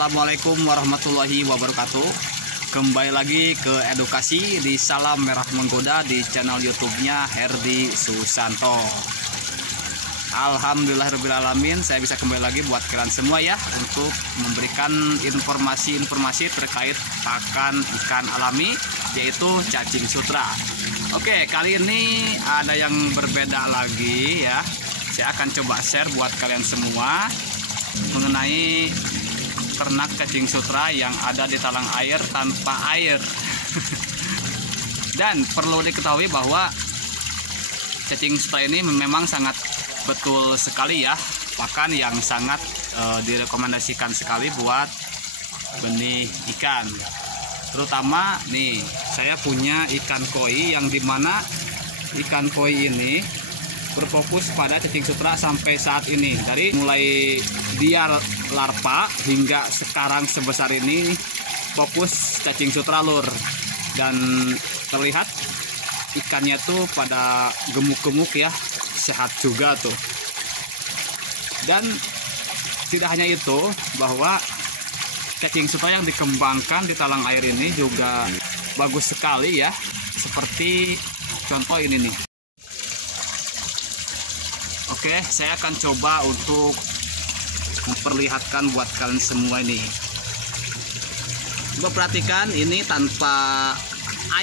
Assalamualaikum warahmatullahi wabarakatuh. Kembali lagi ke edukasi di Salam Merah Menggoda di channel YouTube-nya Herdi Susanto. Alhamdulillahirrahmanirrahim, saya bisa kembali lagi buat kalian semua ya, untuk memberikan informasi-informasi terkait pakan ikan alami, yaitu cacing sutra. Oke, kali ini ada yang berbeda lagi ya. Saya akan coba share buat kalian semua mengenai ternak cacing sutra yang ada di talang air tanpa air. Dan perlu diketahui bahwa cacing sutra ini memang sangat betul sekali ya, pakan yang sangat direkomendasikan sekali buat benih ikan. Terutama nih, saya punya ikan koi yang dimana ikan koi ini berfokus pada cacing sutra sampai saat ini. Dari mulai dia larva hingga sekarang sebesar ini fokus cacing sutra lur. Dan terlihat ikannya tuh pada gemuk-gemuk ya, sehat juga tuh. Dan tidak hanya itu, bahwa cacing sutra yang dikembangkan di talang air ini juga bagus sekali ya, seperti contoh ini nih. Oke, saya akan coba untuk memperlihatkan buat kalian semua ini. Coba perhatikan, ini tanpa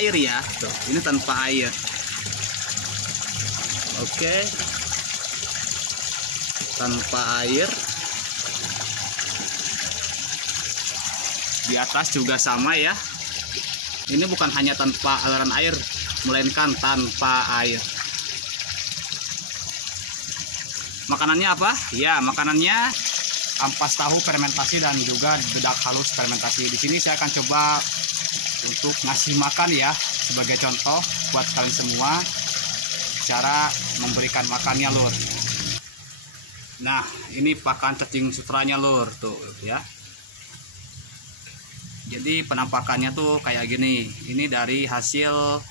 air ya, tuh, ini tanpa air. Oke, tanpa air. Di atas juga sama ya. Ini bukan hanya tanpa aliran air, melainkan tanpa air. Makanannya apa? Ya, makanannya ampas tahu fermentasi dan juga dedak halus fermentasi. Di sini saya akan coba untuk ngasih makan ya, sebagai contoh buat kalian semua cara memberikan makannya lur. Nah, ini pakan cacing sutranya lur tuh ya. Jadi penampakannya tuh kayak gini. Ini dari hasil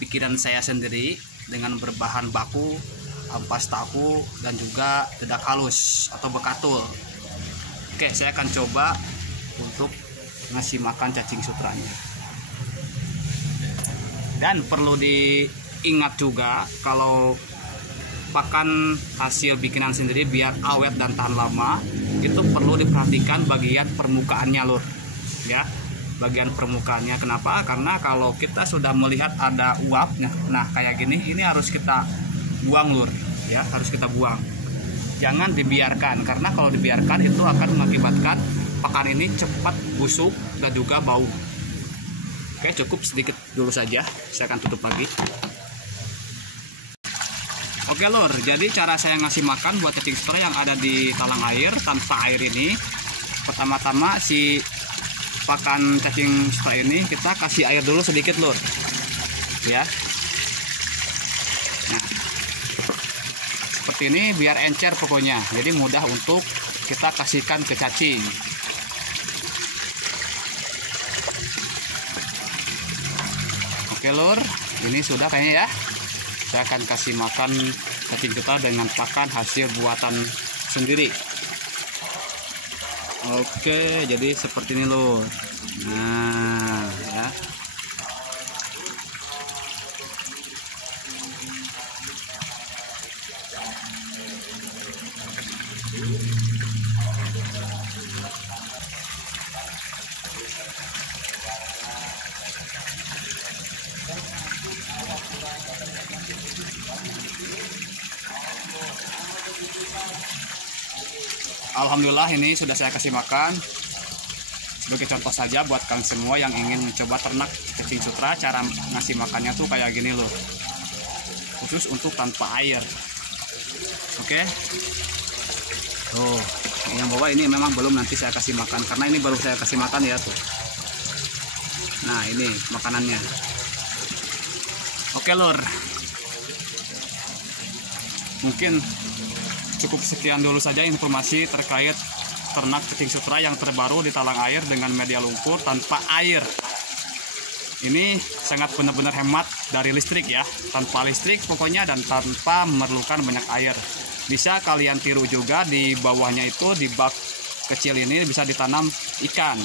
pikiran saya sendiri dengan berbahan baku ampas tahu dan juga dedak halus atau bekatul. Oke, saya akan coba untuk ngasih makan cacing sutranya. Dan perlu diingat juga, kalau pakan hasil bikinan sendiri biar awet dan tahan lama, itu perlu diperhatikan bagian permukaannya lur ya. Bagian permukaannya, kenapa? Karena kalau kita sudah melihat ada uapnya, nah kayak gini, ini harus kita buang lur ya, harus kita buang. Jangan dibiarkan, karena kalau dibiarkan itu akan mengakibatkan pakan ini cepat busuk dan juga bau. Oke, cukup sedikit dulu saja, saya akan tutup lagi. Oke lur, jadi cara saya ngasih makan buat cacing sutra yang ada di talang air tanpa air ini, pertama-tama si pakan cacing sutra ini kita kasih air dulu sedikit lur ya. Nah, seperti ini biar encer pokoknya, jadi mudah untuk kita kasihkan ke cacing. Oke lur, ini sudah kayaknya ya. Saya akan kasih makan cacing sutra dengan pakan hasil buatan sendiri. Oke, jadi seperti ini lur. Nah ya. Alhamdulillah, ini sudah saya kasih makan. Sebagai contoh saja buat kalian semua yang ingin mencoba ternak cacing sutra, cara ngasih makannya tuh kayak gini loh, khusus untuk tanpa air. Oke, tuh yang bawah ini memang belum, nanti saya kasih makan karena ini baru saya kasih makan ya tuh. Nah, ini makanannya. Oke lur, mungkin cukup sekian dulu saja informasi terkait ternak cacing sutra yang terbaru di talang air dengan media lumpur tanpa air. Ini sangat benar-benar hemat dari listrik ya, tanpa listrik pokoknya dan tanpa memerlukan banyak air. Bisa kalian tiru juga di bawahnya itu, di bak kecil ini bisa ditanam ikan.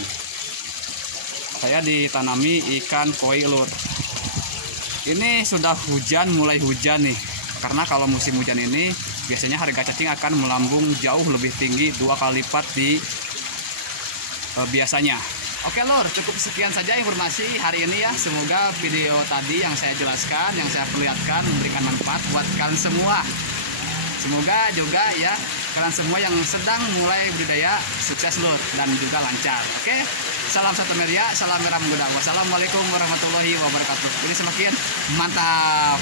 Saya ditanami ikan koi, Lur. Ini sudah hujan, mulai hujan nih. Karena kalau musim hujan ini biasanya harga cacing akan melambung jauh lebih tinggi, 2 kali lipat di biasanya. Oke Lur, cukup sekian saja informasi hari ini ya. Semoga video tadi yang saya jelaskan, yang saya perlihatkan memberikan manfaat buat kalian semua. Semoga juga ya kalian semua yang sedang mulai budidaya sukses Lur dan juga lancar. Oke, salam satu media, salam merah muda. Wassalamualaikum warahmatullahi wabarakatuh. Ini semakin mantap.